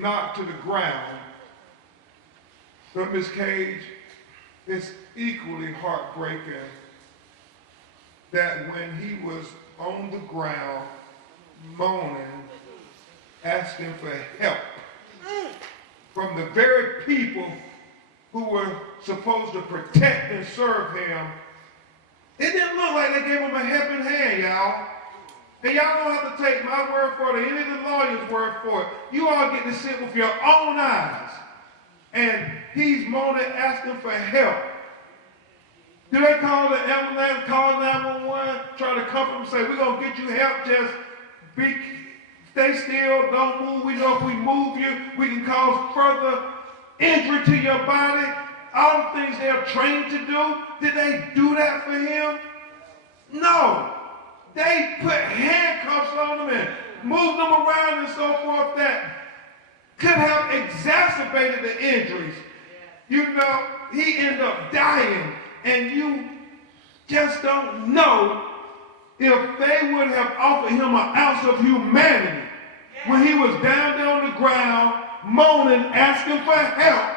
knocked to the ground. But Ms. Cage, it's equally heartbreaking that when he was on the ground, moaning, asking for help from the very people who were supposed to protect and serve him, it didn't look like they gave him a helping hand, y'all. And y'all don't have to take my word for it or any of the lawyers' word for it. You all get to sit with your own eyes. And he's moaning, asking for help. Do they call the ambulance, call 911, try to comfort him, say, we're going to get you help, just stay still, don't move. We know if we move you, we can cause further injury to your body. All the things they're trained to do, did they do that for him? No. They put handcuffs on him and moved him around and so forth that could have exacerbated the injuries. You know, he ended up dying, and you just don't know if they would have offered him an ounce of humanity when he was down there on the ground, moaning, asking for help.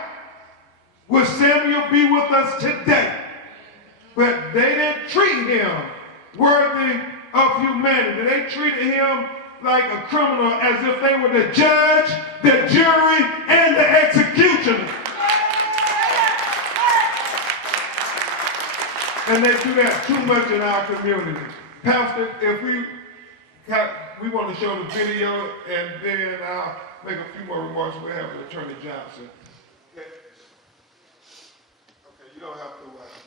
Would Samuel be with us today? But they didn't treat him worthy of humanity. They treated him like a criminal, as if they were the judge, the jury, and the executioner. And they do that too much in our community. Pastor, if we want to show the video, and then I'll make a few more remarks. We'll have Attorney Johnson. Okay, you don't have to watch it.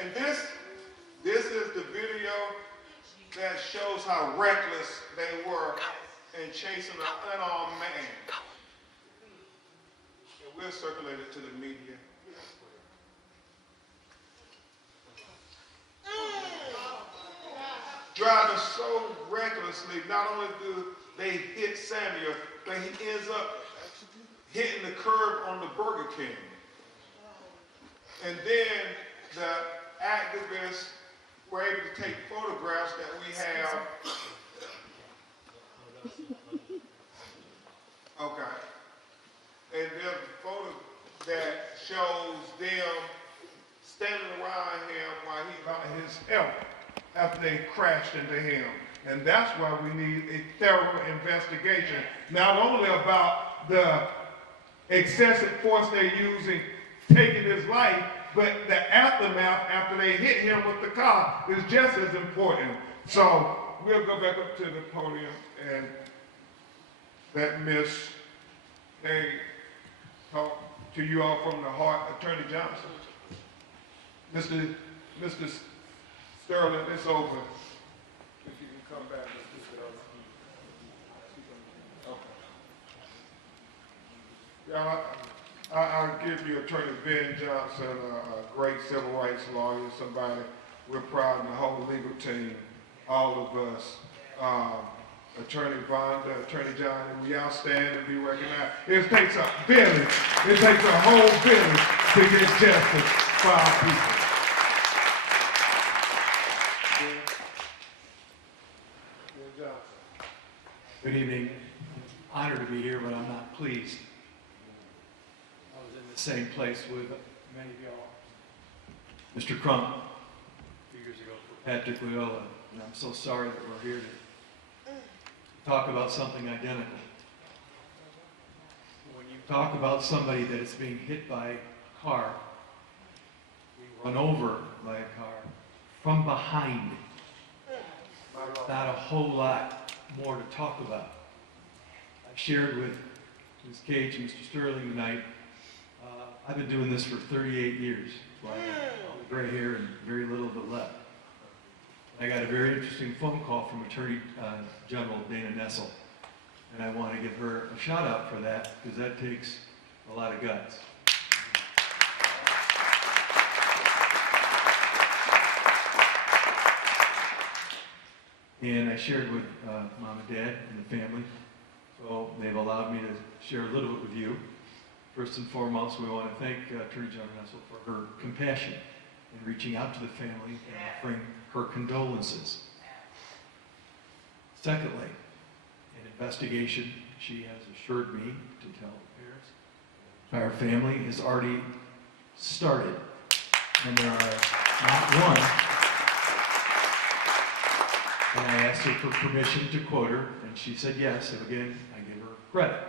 And this is the video that shows how reckless they were in chasing an unarmed man. And we'll circulate it to the media. Driving so recklessly, not only do they hit Samuel, but he ends up hitting the curb on the Burger King. And then the activists were able to take photographs that we have. Okay. And there's a photo that shows them standing around him while he got his help after they crashed into him. And that's why we need a thorough investigation, not only about the excessive force they're using, taking his life, but the aftermath after they hit him with the car is just as important. So we'll go back up to the podium and let Miss A talk to you all from the heart, Attorney Johnson. Mr. Sterling, it's over. If you can come back, let's just get over. Okay. Y'all, I'll give you Attorney Ben Johnson, a great civil rights lawyer, somebody we're proud of, the whole legal team, all of us. Attorney Vonda, Attorney John, and we all stand and be recognized. It takes a village, it takes a whole village to get justice for our people. Good evening. I'm honored to be here, but I'm not pleased. I was in the same place with many of y'all. Mr. Crump, a few years ago, for Patrick Loyola, and I'm so sorry that we're here to talk about something identical. When you talk about somebody that is being hit by a car, being run over by a car, from behind, not a whole lot more to talk about. I shared with Ms. Cage and Mr. Sterling tonight, I've been doing this for 38 years. So I gray hair and very little of it left. I got a very interesting phone call from Attorney General Dana Nessel, and I want to give her a shout out for that because that takes a lot of guts. And I shared with Mom and Dad and the family, so they've allowed me to share a little bit with you. First and foremost, we want to thank Attorney General Nessel for her compassion in reaching out to the family and offering her condolences. Secondly, an investigation, she has assured me to tell the parents, our family has already started, and there are not one, and I asked her for permission to quote her, and she said yes, and again, I give her credit.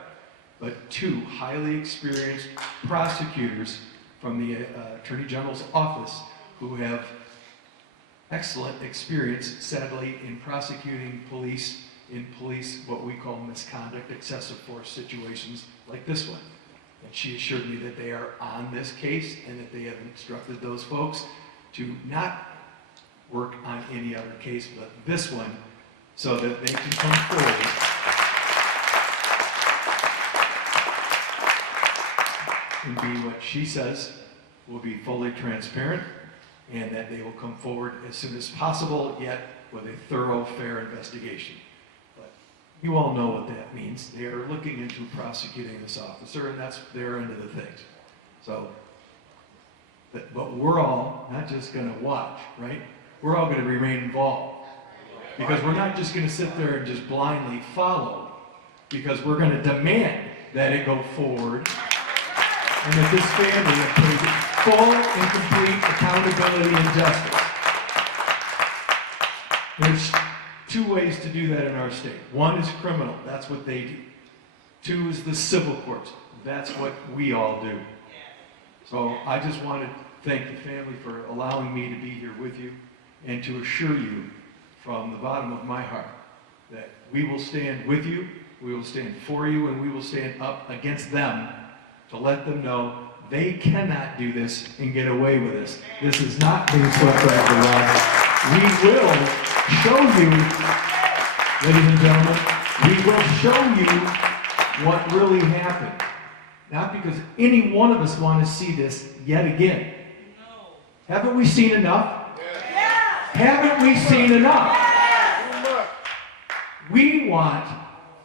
But 2 highly experienced prosecutors from the Attorney General's office who have excellent experience, sadly, in prosecuting police, what we call misconduct, excessive force situations like this one. And she assured me that they are on this case and that they have instructed those folks to not work on any other case but this one so that they can come forward and be what she says will be fully transparent, and that they will come forward as soon as possible, yet with a thorough, fair investigation. But you all know what that means. They are looking into prosecuting this officer, and that's their end of the things. So, but we're all not just going to watch, right? We're all going to remain involved. Because we're not just going to sit there and just blindly follow, because we're going to demand that it go forward, and that this family obtains full and complete accountability and justice. There's 2 ways to do that in our state. 1 is criminal, that's what they do. 2 is the civil courts, that's what we all do. So I just want to thank the family for allowing me to be here with you and to assure you from the bottom of my heart that we will stand with you, we will stand for you, and we will stand up against them to let them know they cannot do this and get away with this. This is not being swept under the rug. We will show you, ladies and gentlemen, we will show you what really happened. Not because any one of us want to see this yet again. No. Haven't we seen enough? Yes. Haven't we seen enough? Yes. We want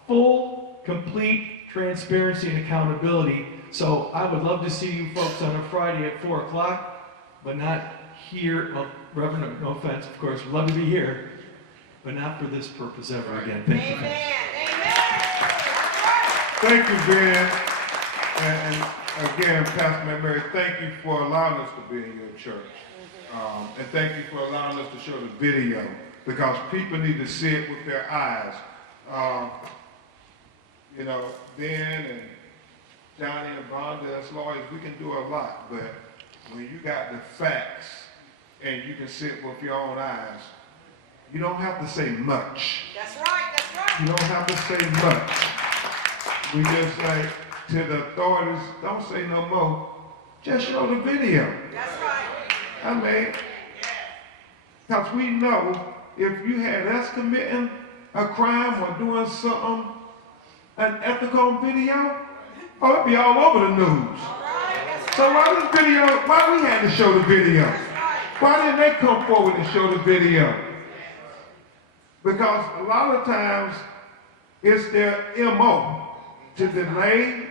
full, complete transparency and accountability. So I would love to see you folks on a Friday at 4 o'clock, but not here. Well, Reverend, no offense, of course, we'd love to be here, but not for this purpose ever again. Thank you. Amen. Thank you, Ben. And again, Pastor Mary, thank you for allowing us to be in your church. And thank you for allowing us to show the video, because people need to see it with their eyes. You know, Ben and Johnny and Vonda, as lawyers, we can do a lot, but when you got the facts and you can see it with your own eyes, you don't have to say much. That's right, that's right. You don't have to say much. We just say to the authorities, don't say no more. Just show the video. That's right. I mean, because we know if you had us committing a crime or doing something unethical on video, oh, it'd be all over the news. So why we had to show the video? Why didn't they come forward and show the video? Because a lot of times it's their MO to delay,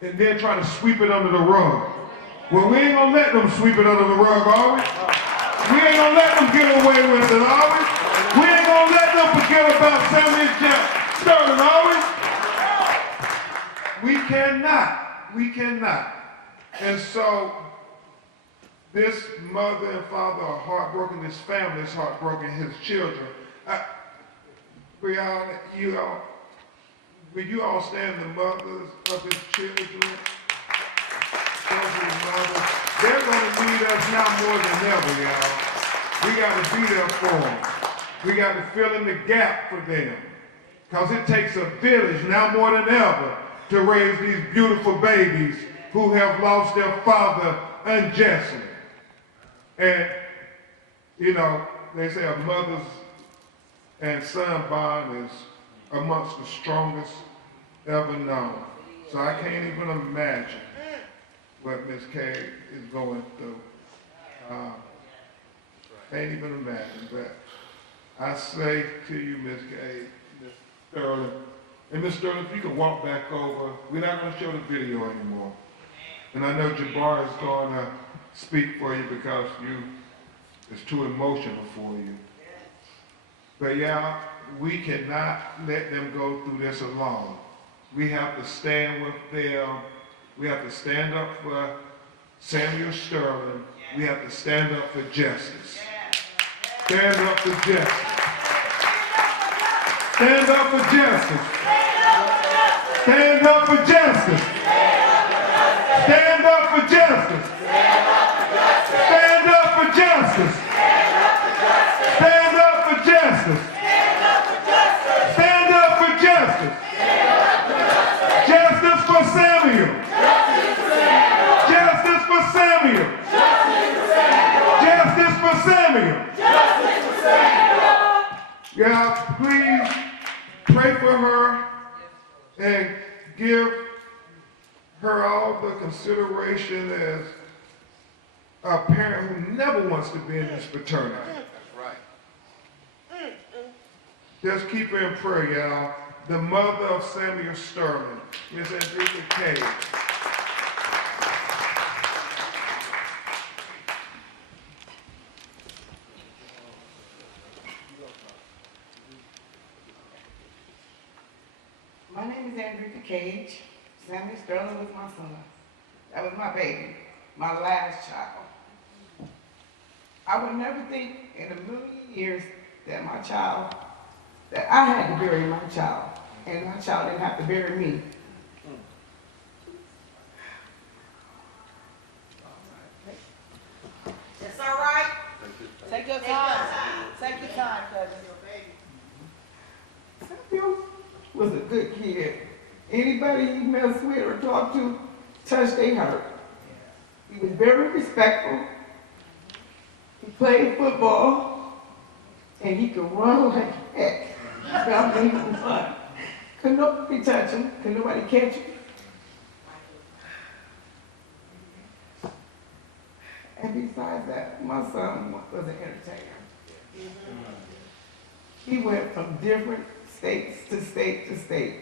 and then try to sweep it under the rug. Well, we ain't gonna let them sweep it under the rug, are we? We ain't gonna let them get away with it, are we? We ain't gonna let them forget about Samuel Sterling, are we? We cannot. And so, this mother and father are heartbroken, this family is heartbroken, his children. Brianna, will you all stand the mothers of his children? They're going to need us now more than ever, y'all. We got to be there for them. We got to fill in the gap for them. Because it takes a village now more than ever to raise these beautiful babies who have lost their father unjustly. And, you know, they say a mother's and son bond is amongst the strongest ever known. So I can't even imagine what Miss Kay is going through. Can't even imagine. But I say to you, Miss Kay, Miss Sterling, and Miss Sterling, if you could walk back over, we're not going to show the video anymore. And I know Jabbar is going to speak for you because it's too emotional for you. But yeah, we cannot let them go through this alone. We have to stand with them. We have to stand up for Samuel Sterling. We have to stand up for justice. Stand up for justice. Stand up for justice. Stand up for justice. Stand up for justice. Stand up for justice. Stand up for justice. Stand up for justice. Justice for Samuel. Justice for Samuel. Justice for Samuel. Yeah, please pray for her and give her all the consideration as a parent who never wants to be in this fraternity. That's right. Just keep her in prayer, y'all. The mother of Samuel Sterling, Miss Andrea Cage. My name is Andrea Cage. Samuel Sterling was my son. That was my baby, my last child. I would never think in a million years that that I had to bury my child, and my child didn't have to bury me. It's all right. Take your time. Take your time, cousin. Samuel was a good kid. Anybody he messed with or talked to, touched their heart. He was very respectful. He played football, and he could run like heck. That made him fun. Couldn't nobody touch him. Couldn't nobody catch him. And besides that, my son was an entertainer. He went from different states to state to state.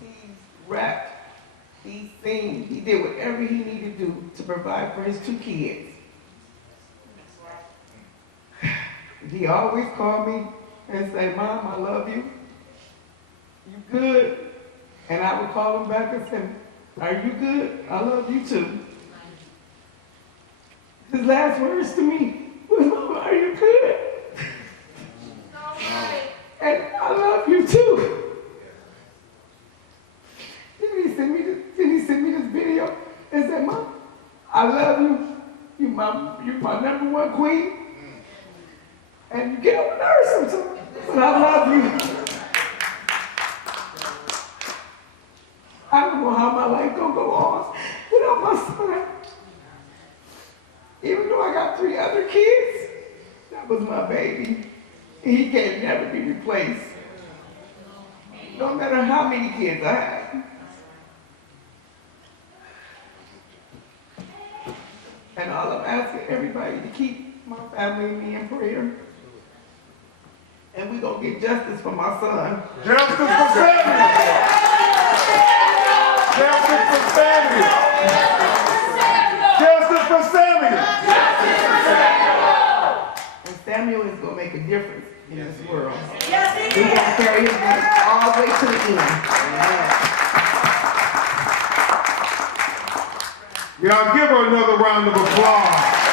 He rapped, he sang, he did whatever he needed to do to provide for his 2 kids. He always called me and say, "Mom, I love you. You good?" And I would call him back and say, "Are you good? I love you too." His last words to me was, "Mama, are you good?" And I love you too. Then he sent me this video and said, "Mom, I love you. You're my #1 queen. And you get on my nerves sometimes, but I love you." I don't know how my life gonna go on without my son. Even though I got 3 other kids, that was my baby. And he can never be replaced. No matter how many kids I have. And all I'm asking everybody to keep my family and me in prayer. And we're going to get justice for my son. Justice for Samuel! Justice for Samuel! Justice for Samuel! And Samuel is going to make a difference in this world. Yes, he We're going to is. carry his name all the way to the end. Y'all give her another round of applause.